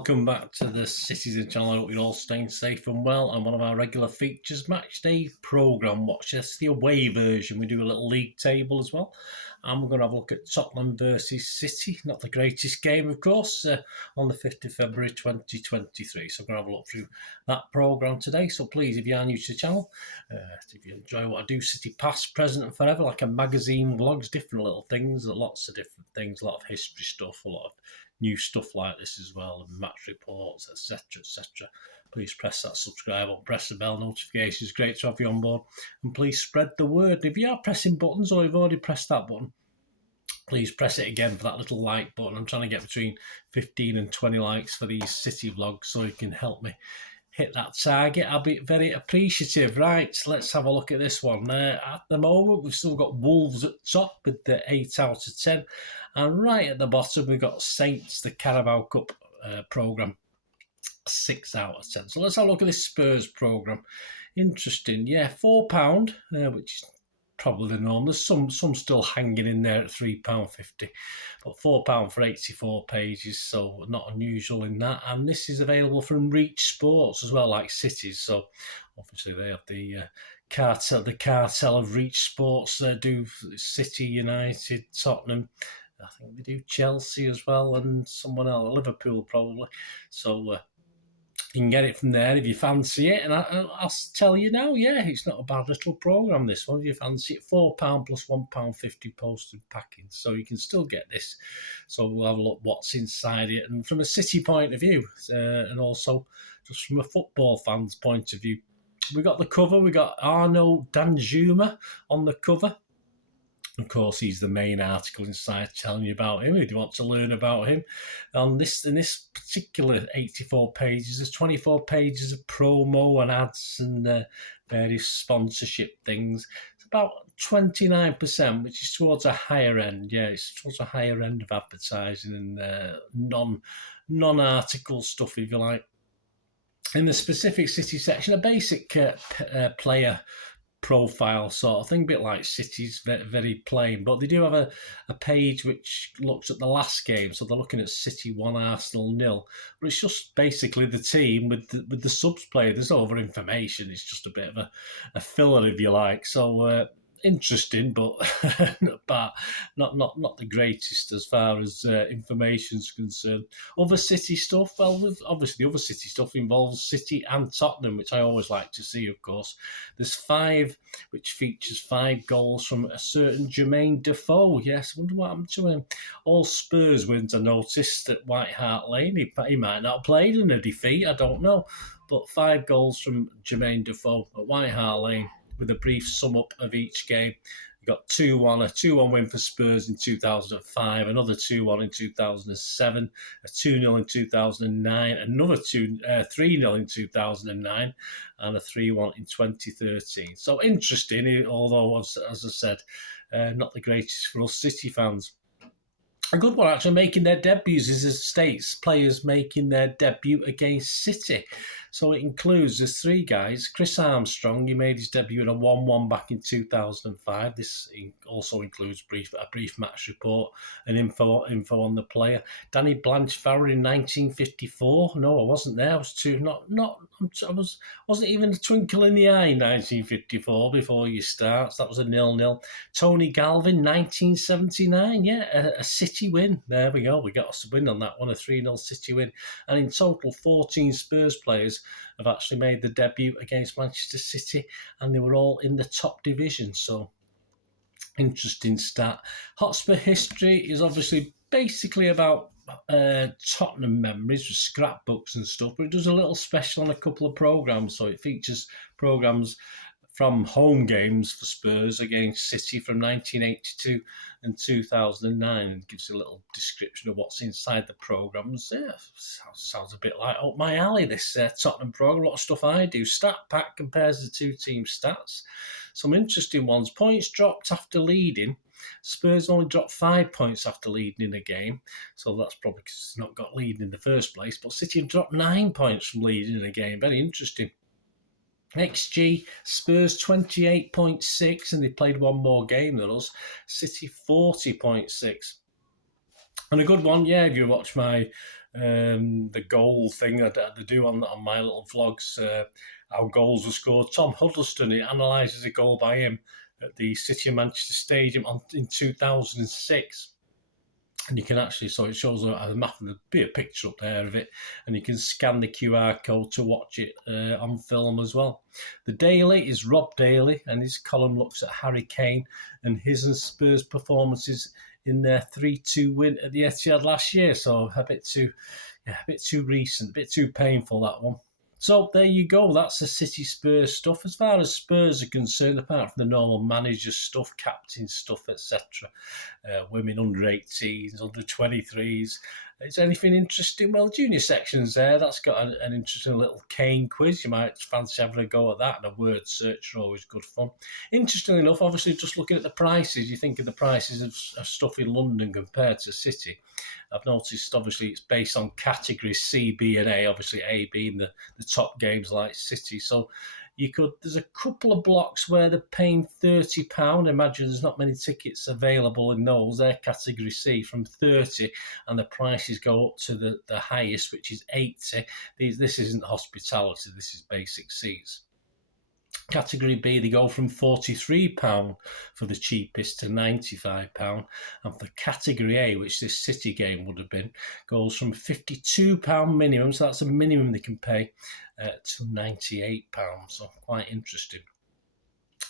welcome back to the Citizen channel. I hope you're all staying safe and well. And one of our regular features, Match Day Programme Watch. That's the away version. We do a little league table as well. And we're going to have a look at Tottenham versus City. Not the greatest game, of course, on the 5th of February 2023. So we're going to have a look through that programme today. So please, if you are new to the channel, if you enjoy what I do, City past, present and forever, like a magazine, vlogs, different little things, lots of different things, a lot of history stuff, a lot of new stuff like this as well, and match reports, etc, etc. Please press that subscribe button, press the bell notifications. Great to have you on board, and please spread the word. If you are pressing buttons or you've already pressed that button, please press it again for that little like button. I'm trying to get between 15 and 20 likes for these City vlogs, so you can help me hit that target. I'll be very appreciative. Right, let's have a look at this one. At the moment, we've still got Wolves at top with the 8 out of 10. And right at the bottom, we've got Saints, the Carabao Cup programme, 6 out of 10. So let's have a look at this Spurs programme. Interesting. Yeah, £4, which is probably the norm. There's some still hanging in there at £3.50, but £4 for 84 pages, so not unusual in that. And this is available from Reach Sports as well, like Cities. So obviously they have the cartel of Reach Sports. They do City, United, Tottenham. I think they do Chelsea as well, and someone else, Liverpool probably. So you can get it from there if you fancy it. And I'll tell you now, yeah, it's not a bad little programme, this one. If you fancy it, £4 plus £1.50 posted packing. So you can still get this. So we'll have a look what's inside it. And from a City point of view, and also just from a football fan's point of view, we got the cover. We got Arno Danjuma on the cover. Of course, he's the main article inside telling you about him if you want to learn about him. In this particular 84 pages, there's 24 pages of promo and ads and various sponsorship things. It's about 29%, which is towards a higher end. Yeah, it's towards a higher end of advertising and non-article stuff, if you like. In the specific City section, a basic player profile sort of thing, a bit like City's, very, very plain, but they do have a page which looks at the last game, so they're looking at City 1, Arsenal 0, but it's just basically the team with the subs player. There's no other information. It's just a bit of a filler, if you like. So interesting, but not the greatest as far as information's concerned. Other City stuff, well, obviously the other City stuff involves City and Tottenham, which I always like to see, of course. There's 5, which features 5 goals from a certain Jermaine Defoe. Yes, I wonder what happened to him. All Spurs wins, I noticed, at White Hart Lane. He might not have played in a defeat, I don't know. But 5 goals from Jermaine Defoe at White Hart Lane, with a brief sum up of each game. You got 2-1, a 2-1 win for Spurs in 2005, another 2-1 in 2007, a 2-0 in 2009, another 3-0 in 2009, and a 3-1 in 2013. So interesting, although, as I said, not the greatest for us City fans. A good one, actually, making their debuts is the States players making their debut against City. So it includes, there's 3 guys. Chris Armstrong, he made his debut in a 1-1 back in 2005. This also includes a brief match report and info on the player. Danny Blanchflower in 1954. No, I wasn't there. I was wasn't even a twinkle in the eye in 1954 before you start. So that was a 0-0. Tony Galvin, 1979. Yeah, a City win. There we go. We got us a win on that one, a 3-0 City win. And in total, 14 Spurs players have actually made the debut against Manchester City, and they were all in the top division. So interesting stat. Hotspur history is obviously basically about Tottenham memories with scrapbooks and stuff, but it does a little special on a couple of programmes. So it features programmes from home games for Spurs against City from 1982 and 2009, and gives a little description of what's inside the programmes. Yeah, sounds a bit like up my alley, this Tottenham programme. A lot of stuff I do. Stat pack compares the 2 team stats. Some interesting ones. Points dropped after leading. Spurs only dropped 5 points after leading in a game, so that's probably because it's not got leading in the first place. But City have dropped 9 points from leading in a game. Very interesting. XG, Spurs 28.6, and they played one more game than us. City 40.6. And a good one, yeah, if you watch my the goal thing that they do on my little vlogs, how goals were scored. Tom Huddleston, it analyses a goal by him at the City of Manchester Stadium in 2006. And you can actually, so it shows a map, there'll be a picture up there of it, and you can scan the QR code to watch it on film as well. The Daily is Rob Daly, and his column looks at Harry Kane and his and Spurs' performances in their 3-2 win at the Etihad last year. So a bit too recent, a bit too painful, that one. So there you go. That's the City Spurs stuff. As far as Spurs are concerned, apart from the normal manager stuff, captain stuff, etc., women under 18s, under 23s. Is anything interesting? Well, junior section's there. That's got an interesting little Kane quiz. You might fancy having a go at that. And a word search are always good fun. Interestingly enough, obviously, just looking at the prices, you think of the prices of stuff in London compared to City. I've noticed, obviously, it's based on categories C, B, and A. Obviously, A being the top games like City. So there's a couple of blocks where they're paying £30. Imagine there's not many tickets available in those. They're category C from 30, and the prices go up to the highest, which is 80. This isn't hospitality, this is basic seats. Category B, they go from £43 for the cheapest to £95. And for Category A, which this City game would have been, goes from £52 minimum, so that's a minimum they can pay, to £98. So quite interesting.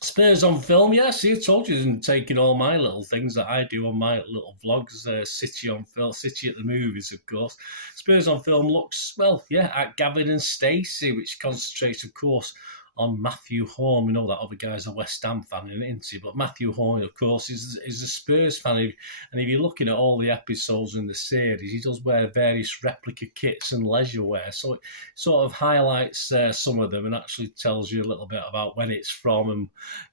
Spurs on film, yeah, see, I told you, I'm taking all my little things that I do on my little vlogs, City on film, City at the movies, of course. Spurs on film looks, well, yeah, at Gavin and Stacey, which concentrates, of course, on Matthew Horn. We know that other guy's a West Ham fan, isn't he? But Matthew Horn, of course, is a Spurs fan. And if you're looking at all the episodes in the series, he does wear various replica kits and leisure wear. So it sort of highlights some of them and actually tells you a little bit about when it's from. And,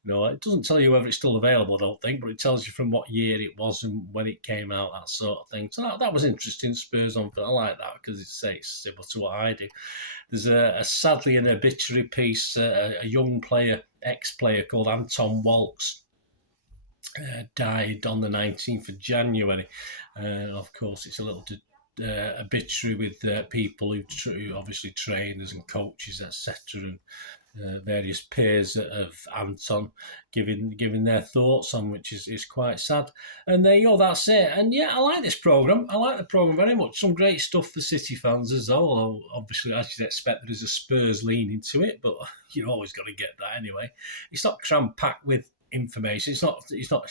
it doesn't tell you whether it's still available, I don't think, but it tells you from what year it was and when it came out, that sort of thing. So that was interesting, Spurs on. I like that because it's similar to what I do. There's sadly an obituary piece, a young player, ex-player called Anton Walkes, died on the 19th of January. Of course, it's a little obituary with people who obviously trainers and coaches, etc., and various peers of Anton giving their thoughts on, which is quite sad. And there you go, that's it. And yeah, I like this programme. I like the programme very much. Some great stuff for City fans as well. Although obviously, as you'd expect, there's a Spurs leaning to it, but you're always going to get that anyway. It's not cram-packed with information. It's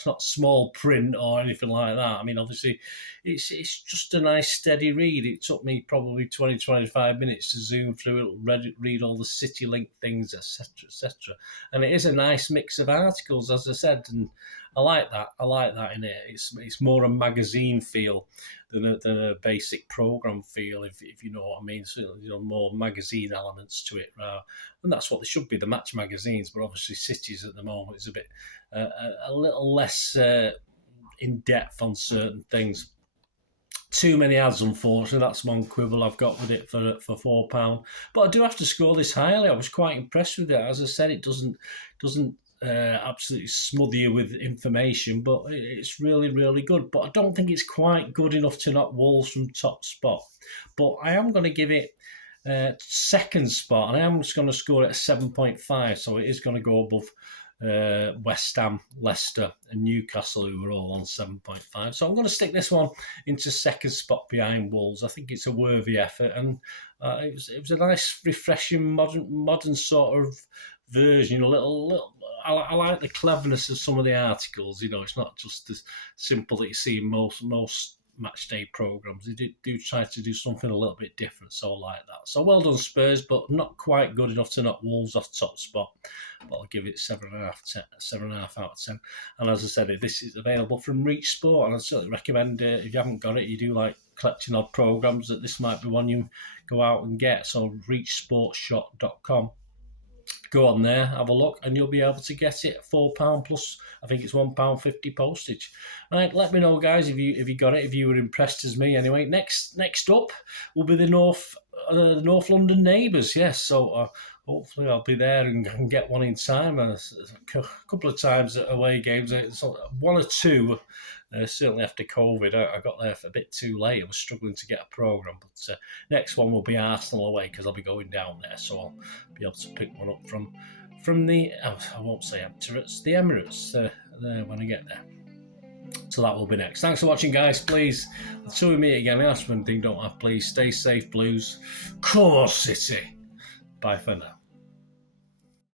not small print or anything like that. I mean, obviously, it's just a nice steady read. It took me probably 20-25 minutes to zoom through it, read all the City link things, etc., etc. And it is a nice mix of articles, as I said, and I like that in it. It's more a magazine feel than a basic program feel, if you know what I mean. So, more magazine elements to it, and that's what they should be, the match magazines. But obviously, City's at the moment is a bit a little less in depth on certain things. Too many ads, unfortunately. That's one quibble I've got with it for £4. But I do have to score this highly. I was quite impressed with it. As I said, it doesn't absolutely smother you with information, but it's really, really good. But I don't think it's quite good enough to knock Wolves from top spot. But I am going to give it second spot, and I am just going to score it a 7.5. So it is going to go above West Ham, Leicester, and Newcastle, who were all on 7.5. So I'm going to stick this one into second spot behind Wolves. I think it's a worthy effort, and it was a nice, refreshing, modern sort of version. I like the cleverness of some of the articles. It's not just as simple that you see in most match day programs. They do try to do something a little bit different, so I like that. So well done, Spurs, but not quite good enough to knock Wolves off top spot. But I'll give it 7.5 out of 10. And as I said, this is available from Reach Sport, and I certainly recommend if you haven't got it, you do like collecting odd programs, that this might be one you go out and get. So reachsportshop.com. Go on there, have a look, and you'll be able to get it at £4 plus, I think it's £1.50 postage. Right, let me know, guys, if you got it, if you were impressed as me. Anyway, next up will be the North London neighbours. Yes, so hopefully I'll be there and can get one in time. A couple of times at away games, one or two Certainly after COVID, I got there a bit too late. I was struggling to get a programme. But next one will be Arsenal away because I'll be going down there, so I'll be able to pick one up from the, I won't say Emirates, the Emirates there when I get there. So that will be next. Thanks for watching, guys. Please, until we meet again, last one thing, don't have, please stay safe, Blues. Core City. Bye for now.